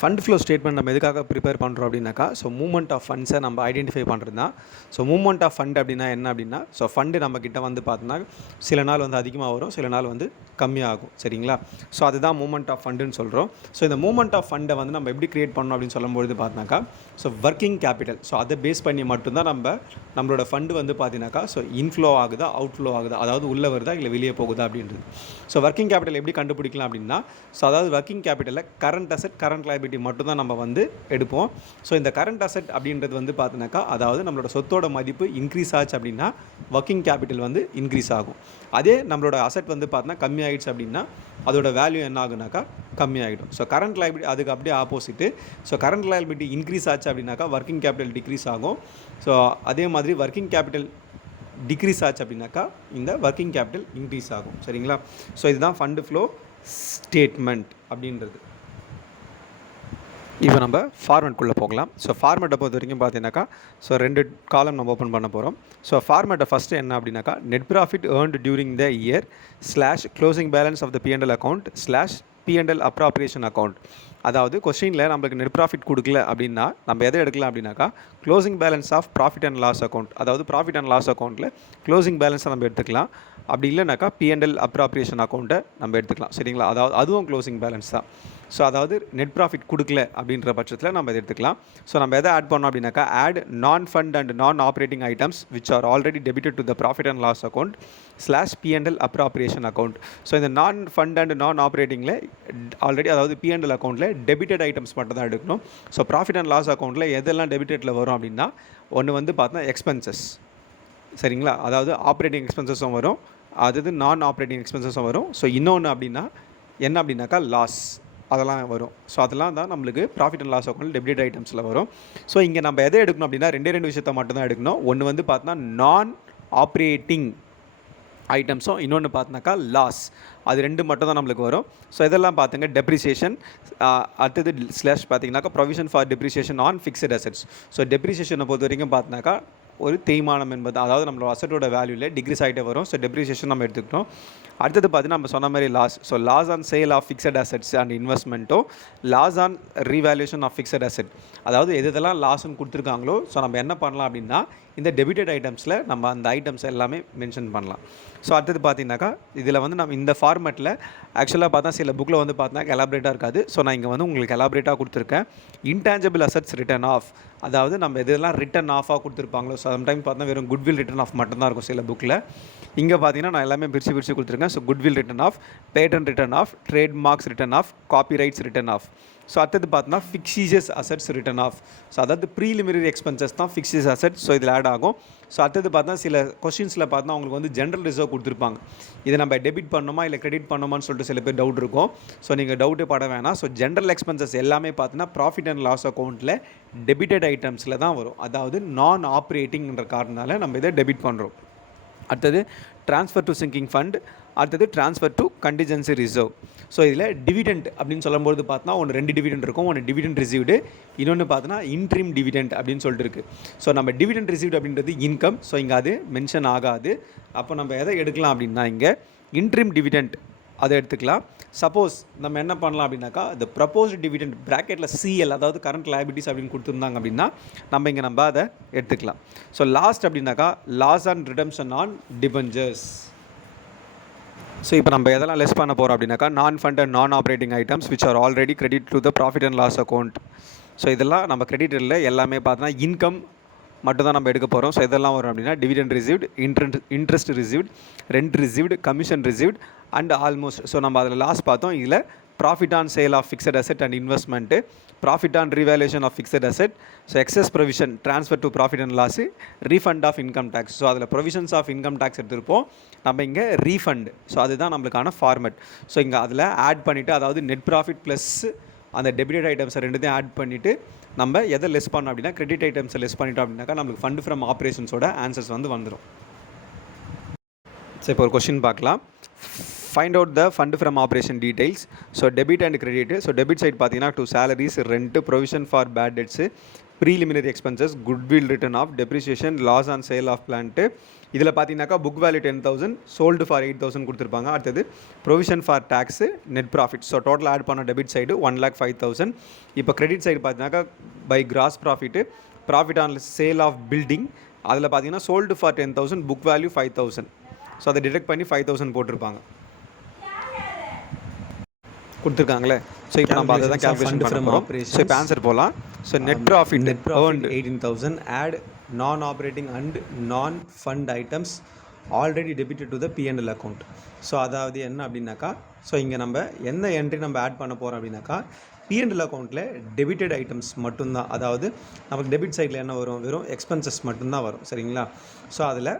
Fund flow statement நம்ம எதுக்காக prepare பண்ணுறோம் அப்படின்னாக்கா, ஸோ மூவ்மெண்ட் ஆஃப் ஃபண்ட்ஸை நம்ம ஐடென்டிஃபை பண்ணுறது தான். ஸோ மூவ்மெண்ட் ஆஃப் ஃபண்ட் அப்படின்னா என்ன அப்படின்னா, ஸோ ஃபண்டு நம்மக்கிட்ட வந்து பார்த்தோன்னா சில நாள் வந்து அதிகமாக வரும், சில நாள் வந்து கம்மியாகும். சரிங்களா? ஸோ அதுதான் மூவ்மெண்ட் ஆஃப் ஃபண்டுன்னு சொல்கிறோம். ஸோ இந்த மூவ்மெண்ட் ஆஃப் ஃபண்டை வந்து நம்ம எப்படி கிரியேட் பண்ணணும் அப்படின்னு சொல்லும்பொழுது பார்த்தினாக்கா, ஸோ ஒர்க்கிங் கேபிட்டல், ஸோ அதை பேஸ் பண்ணி மட்டும்தான் நம்மளோட ஃபண்டு வந்து பார்த்தீங்கன்னாக்கா, ஸோ இன்ஃப்ளோ ஆகுதா, அவுட்ஃப்ளோ ஆகுதா, அதாவது உள்ளே வருதா இல்லை வெளியே போகுதா அப்படின்றது. ஸோ ஒர்க்கிங் கேபிட்டல் எப்படி கண்டுபிடிக்கலாம் அப்படின்னா, ஸோ அதாவது ஒர்க்கிங் கேபிட்டலில் கரண்ட் அசெட், கரண்ட் லைபிலிட்டி மட்டும் தான் நம்ம வந்து எடுப்போம். ஸோ இந்த கரண்ட் அசெட் அப்படின்றது வந்து பார்த்தீங்கன்னாக்கா, அதாவது நம்மளோட சொத்தோட மதிப்பு இன்க்ரீஸ் ஆச்சு அப்படின்னா ஒர்க்கிங் கேபிட்டல் வந்து இன்க்ரீஸ் ஆகும். அதே நம்மளோட அசெட் வந்து பார்த்தீங்கன்னா கம்மி ஆகிடுச்சு அப்படின்னா அதோட வேல்யூ என்ன ஆகுனாக்கா கம்மியாகிடும். ஸோ கரண்ட் லைபிலிட்டி அதுக்கு அப்படியே opposite. So current liability increase ஆச்சு அப்படின்னாக்கா ஒர்க்கிங் கேபிட்டல் டிக்ரீஸ் ஆகும். ஸோ அதே மாதிரி ஒர்க்கிங் கேபிட்டல் டிக்ரீஸ் ஆச்சு அப்படின்னாக்கா இந்த ஒர்க்கிங் கேபிட்டல் இன்க்ரீஸ் ஆகும். சரிங்களா? ஸோ இதுதான் ஃபண்டு ஃப்ளோ ஸ்டேட்மெண்ட் அப்படின்றது. இப்போ நம்ம ஃபார்மேட்குள்ளே போகலாம். ஸோ ஃபார்மேட்டை பொறுத்த வரைக்கும் பார்த்தீங்கன்னாக்கா, ஸோ 2 காலம் நம்ம ஓப்பன் பண்ண போகிறோம். ஸோ ஃபார்மேட்டை ஃபஸ்ட்டு என்ன அப்படின்னாக்கா, net profit earned during the year /closing balance of the P&L account /P&L appropriation account. அதாவது கொஸ்டினில் நம்மளுக்கு நெட் ப்ராஃபிட் கொடுக்கல அப்படின்னா நம்ம எதை எடுக்கலாம் அப்படின்னாக்கா, closing balance of profit and loss account, அதாவது ப்ராஃபிட் அண்ட் லாஸ் அக்கௌண்ட்டில் க்ளோசிங் பேலன்ஸை நம்ம எடுத்துக்கலாம். அப்படி இல்லைனாக்கா P&L அப்ராப்ரியேஷன் அக்கௌண்ட்டை நம்ம எடுத்துக்கலாம். சரிங்களா? அதாவது அதுவும் க்ளோசிங் பேலன்ஸ் தான். ஸோ அதாவது நெட் ப்ராஃபிட் கொடுக்கல அப்படின்ற பட்சத்தில் நம்ம இதை எடுத்துக்கலாம். ஸோ நம்ம எதை ஆட் பண்ணோம் அப்படின்னாக்கா, add non fund and non operating items which are already debited to the profit and loss account /P&L appropriation account. So இந்த நான் ஃபண்ட் அண்ட் நான் ஆப்ரேட்டிங்கில் ஆல்ரெடி அதாவது P&L அக்கௌண்ட்டில் டெபிட்டட் ஐட்டம்ஸ் மட்டும் தான் எடுக்கணும். ஸோ ப்ராஃபிட் அண்ட் லாஸ் அக்கௌண்ட்டில் எதெல்லாம் டெபிட்டடில் வரும் அப்படின்னா, ஒன்று வந்து பார்த்தீங்கன்னா எக்ஸ்பென்சஸ். சரிங்களா? அதாவது ஆப்ரேட்டிங் எக்ஸ்பென்சஸும் வரும், அதாவது நான் ஆப்ரேட்டிங் எக்ஸ்பென்சஸும் வரும். ஸோ இன்னொன்று அப்படின்னா என்ன அப்படின்னாக்கா லாஸ், அதெல்லாம் வரும். ஸோ அதெல்லாம் தான் நம்மளுக்கு profit and loss account debit ஐட்டம்ஸில் வரும். ஸோ இங்கே நம்ம எதை எடுக்கணும் அப்படின்னா, ரெண்டு விஷயத்தை மட்டும் தான் எடுக்கணும். ஒன்று வந்து பார்த்தோன்னா நான் ஆப்ரேட்டிங் ஐட்டம்ஸும், இன்னொன்று பார்த்தினாக்கா லாஸ். அது 2 மட்டும் தான் நம்மளுக்கு வரும். ஸோ இதெல்லாம் பார்த்துங்க, டெப்ரிசியேஷன், அடுத்தது பார்த்திங்கனாக்கா provision for depreciation on fixed assets. So டெப்ரிசியேஷனை பொறுத்த வரைக்கும் பார்த்தினாக்கா ஒரு தேய்மானம் என்பது, அதாவது நம்மளோட அசட்டோட வேல்யூவில் டிக்ரீஸ் ஆகிட்டே வரும். ஸோ டெப்ரிசியேஷன் நம்ம எடுத்துக்கிட்டோம். அடுத்தது பார்த்தீங்கன்னா நம்ம சொன்ன மாதிரி loss. So loss on sale of fixed assets and இன்வெஸ்ட்மெண்ட்டோ, loss on revaluation of fixed asset, அதாவது எதெல்லாம் லாஸ்ன்னு கொடுத்துருக்காங்களோ ஸோ நம்ம என்ன பண்ணலாம் அப்படின்னா இந்த டெபிட்டட் ஐட்டம்ஸில் நம்ம அந்த ஐட்டம்ஸ் எல்லாமே மென்ஷன் பண்ணலாம். ஸோ அடுத்தது பார்த்தீங்கன்னாக்கா இதில் வந்து நம்ம இந்த ஃபார்மேட்டில் ஆக்சுவலாக பார்த்தா சில புக்கில் வந்து பார்த்தீங்கன்னா எலாபரேட்டாக இருக்காது. ஸோ நான் இங்கே வந்து உங்களுக்கு எலாபரேட்டாக கொடுத்துருக்கேன். இன்டான்ஜிபிள் அசெட்ஸ் ரிட்டன் ஆஃப், அதாவது நம்ம எதெல்லாம் ரிட்டன் ஆஃபாக கொடுத்துருப்பாங்களோ, ஸோ சம்டைம் பார்த்தா வெறும் குட்வில் ரிட்டன் ஆஃப் மட்டும்தான் இருக்கும் சில புக்கில். இங்கே பார்த்தீங்கன்னா நான் எல்லாமே பிரித்து கொடுத்துருக்கேன். So goodwill written off, patent written off, trade marks written off, copyrights written off. So அடுத்தது பார்த்தோன்னா fictitious assets written off. So அதாவது ப்ரீலிமினரி எக்ஸ்பென்சஸ் தான் ஃபிக்ஸியஸ் அசெட்ஸ். ஸோ இதில் ஆட் ஆகும். ஸோ அடுத்தது பார்த்தா சில கொஸ்டின்ஸில் பார்த்தா அவங்களுக்கு வந்து ஜென்ரல் ரிசர்வ் கொடுத்துருப்பாங்க. இதை நம்ம டெபிட் பண்ணணுமா இல்லை கிரெடிட் பண்ணணுமான்னு சொல்லிட்டு சில பேர் டவுட் இருக்கும். ஸோ நீங்கள் டவுட்டே பட வேணாம். ஸோ ஜென்ரல் எக்ஸ்பென்சஸ் எல்லாமே பார்த்தீங்கன்னா ப்ராஃபிட் அண்ட் லாஸ் அக்கௌண்ட்டில் டெபிட்டட் ஐட்டம்ஸில் தான் வரும். அதாவது நான் ஆப்ரேட்டிங்ன்ற காரணத்தால் நம்ம இதை டெபிட் பண்ணுறோம். அடுத்தது ட்ரான்ஸ்ஃபர் டு சிங்கிங் ஃபண்ட், அடுத்தது transfer to contingency reserve. So இதில் டிவிடெண்ட் அப்படின்னு சொல்லும்போது பார்த்தோன்னா ஒன்று 2 டிவிடெண்ட் இருக்கும். ஒன்று டிவிடெண்ட் ரிசீவ்டு, இன்னொன்று பார்த்தோன்னா இன்ட்ரீம் டிவிடெண்ட் அப்படின்னு சொல்லிட்டு இருக்குது. ஸோ நம்ம டிவிடெண்ட் ரிசீவ்டு அப்படின்றது இன்கம். ஸோ இங்கே அது மென்ஷன் ஆகாது. அப்போ நம்ம எதை எடுக்கலாம் அப்படின்னா இங்கே இன்ட்ரீம் டிவிடெண்ட் அதை எடுத்துக்கலாம். சப்போஸ் நம்ம என்ன பண்ணலாம் அப்படின்னாக்கா, இந்த ப்ரப்போஸ்டு டிவிடெண்ட் ப்ராக்கெட்டில் CL, அதாவது கரண்ட் லைபிலிட்டிஸ் அப்படின்னு கொடுத்துருந்தாங்க அப்படின்னா நம்ம அதை எடுத்துக்கலாம். ஸோ லாஸ்ட் அப்படின்னாக்கா loss on redemption on debentures. So இப்போ நம்ம எதெல்லாம் லெஸ் பண்ண போகிறோம் அப்படின்னாக்கா, non fund and non operating items which are already credit to the profit and loss account. So இதெல்லாம் நம்ம கிரெடிட்டில் எல்லாமே பார்த்தோன்னா இன்கம் மட்டும் தான் நம்ம எடுக்க போகிறோம். ஸோ இதெல்லாம் வரும் அப்படின்னா dividend received, interest received, rent received, commission received and almost. So நம்ம அதில் லாஸ் பார்த்தோம். இதில் profit on sale of fixed asset and investment, profit on revaluation of fixed asset, so excess provision transfer to profit and loss, refund of income tax. So அதில் provisions of income tax எடுத்திருப்போம், நம்ம இங்கே refund. So அதுதான் நம்மளுக்கான format. So இங்கே அதில் add பண்ணிவிட்டு, அதாவது நெட் ப்ராஃபிட் ப்ளஸ் அந்த டெபிட்டட் ஐட்டம்ஸை ரெண்டுத்தையும் ஆட் பண்ணிவிட்டு நம்ம எதை லெஸ் பண்ணோம் அப்படின்னா கிரெடிட் ஐட்டம்ஸை லெஸ் பண்ணிட்டோம் அப்படின்னாக்கா நம்மளுக்கு ஃபண்ட் ஃப்ரம் ஆப்ரேஷன்ஸோட ஆன்சர்ஸ் வந்து வந்துடும். ஸோ இப்போ ஒரு கொஸ்டின் பார்க்கலாம். Find out the fund from operation details. So debit and credit. So debit side பார்த்தீங்கன்னா to salaries, rent, provision for bad debts, preliminary expenses, goodwill written off, depreciation, loss on sale of plant. இதில் பார்த்தீங்கன்னாக்கா book value 10,000, sold for 8,000 கொடுத்துருப்பாங்க. அடுத்தது provision for tax, net profit. So total add பண்ண debit side 1,05,000. இப்போ credit side பார்த்தீங்கன்னாக்கா by gross profit, profit on sale of building. அதில் பார்த்தீங்கன்னா sold for 10,000, book value 5,000. So அதை டிடெக்ட் பண்ணி 5,000 போட்டிருப்பாங்க கொடுத்துருக்காங்களே. ஸோ இப்போ நம்ம அதை தான் கேல்குலேஷன் பண்ண போகிறோம். ஸோ இப்போ ஆன்சர் போகலாம். So net profit earned 18,000, add non operating and non fund items already debited to the P&L account. So அதாவது என்ன அப்படின்னாக்கா, ஸோ இங்கே நம்ம எந்த என்ட்ரி நம்ம ஆட் பண்ண போகிறோம் அப்படின்னாக்கா, P&L அக்கௌண்ட்டில் டெபிட்டட் ஐட்டம்ஸ் மட்டும்தான். அதாவது நமக்கு டெபிட் சைடில் என்ன வரும், வெறும் எக்ஸ்பென்சஸ் மட்டும்தான் வரும். சரிங்களா? ஸோ அதில்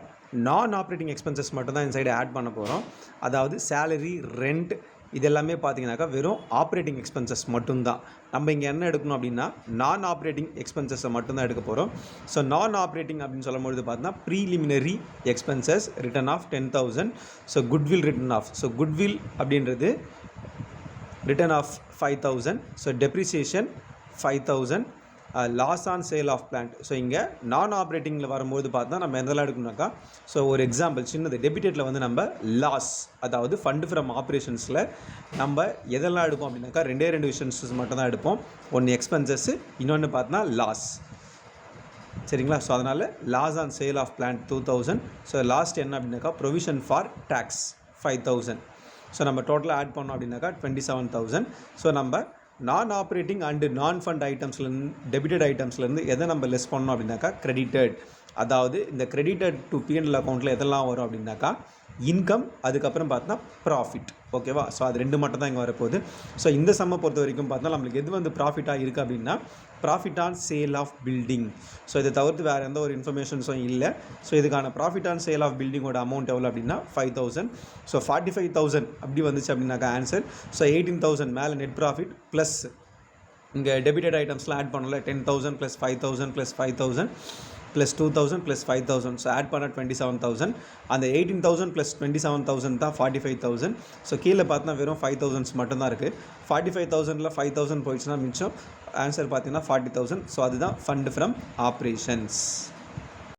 நான் ஆப்ரேட்டிங் எக்ஸ்பென்சஸ் மட்டும்தான் இந்த சைடு ஆட் பண்ண போகிறோம். அதாவது சேலரி, ரெண்ட், இது எல்லாமே பார்த்தீங்கன்னாக்கா வெறும் ஆப்ரேட்டிங் எக்ஸ்பென்சஸ் மட்டும்தான். நம்ம இங்கே என்ன எடுக்கணும் அப்படின்னா நான் ஆப்ரேட்டிங் எக்ஸ்பென்சஸை மட்டும்தான் எடுக்க போகிறோம். ஸோ நான் ஆப்ரேட்டிங் அப்படின்னு சொல்லும்போது பார்த்தீங்கன்னா preliminary expenses written off 10,000. So goodwill written off, so goodwill அப்படின்றது written off 5,000. So depreciation 5,000. Loss on sale of plant. So இங்கே நான் ஆப்ரேட்டிங்கில் வரும்போது பார்த்தா நம்ம எதெல்லாம் எடுக்கணும்னாக்கா, ஸோ ஒரு எக்ஸாம்பிள் சின்னது டெபிட்டேட்டில் வந்து நம்ம லாஸ், அதாவது ஃபண்டு ஃப்ரம் ஆப்ரேஷன்ஸில் நம்ம எதெல்லாம் எடுப்போம் அப்படின்னாக்கா ரெண்டு விஷயன்ஸ் மட்டும் தான் எடுப்போம். ஒன்று எக்ஸ்பென்சஸ்ஸு, இன்னொன்று பார்த்தோன்னா லாஸ். சரிங்களா? ஸோ அதனால் loss on sale of plant 2,000. So last என்ன அப்படின்னாக்கா ப்ரொவிஷன் ஃபார் டேக்ஸ் 5,000. ஸோ நம்ம டோட்டலாக ஆட் பண்ணோம் அப்படின்னாக்கா 27,000. ஸோ நம்ம நான் ஆப்ரேட்டிங் அண்டு நான் ஃபண்ட் ஐட்டம்ஸ்லேருந்து டெபிட்டட் ஐட்டம்ஸ்லேருந்து எதை நம்ம லெஸ் பண்ணோம் அப்படின்னாக்கா கிரெடிட்டட். அதாவது இந்த கிரெடிட்டட் டு P&L அக்கௌண்ட்டில் எதெல்லாம் வரும் அப்படின்னாக்கா இன்கம், அதுக்கப்புறம் பார்த்தோன்னா ப்ராஃபிட். ஓகேவா? ஸோ அது ரெண்டு மட்டும் தான் இங்கே வரப்போகுது. ஸோ இந்த சம்மை பொறுத்த வரைக்கும் பார்த்தா நம்மளுக்கு எது வந்து ப்ராஃபிட்டாக இருக்குது அப்படின்னா profit on sale of building. So இதை தவிர்த்து வேறு எந்த ஒரு இன்ஃபர்மேஷன்ஸும் இல்லை. ஸோ இதுக்கான ப்ராஃபிட் ஆன் சேல் ஆஃப் பில்டிங்கோட அமௌண்ட் எவ்வளோ அப்படின்னா 5,000. ஸோ 45,000 அப்படி வந்துச்சு அப்படின்னாக்கா ஆன்சர். ஸோ 18,000 மேலே நெட் ப்ராஃபிட் ப்ளஸ் இங்கே டெபிட்டட் ஐட்டம்ஸ்லாம் ஆட் பண்ணல 10,000 plus 5,000 plus 5,000 plus 2,000 plus 5,000. So add பண்ண 27,000. அந்த 18,000 ப்ளஸ் 27,000 தான் 45,000. ஸோ கீழே பார்த்தா வெறும் 5,000 மட்டும்தான் இருக்குது. 45,000ல் 5,000 போயிடுச்சுன்னா மிச்சம் ஆன்சர் பார்த்தீங்கன்னா 40,000. ஸோ அதுதான் ஃபண்ட் ஃப்ரம் ஆப்ரேஷன்ஸ்.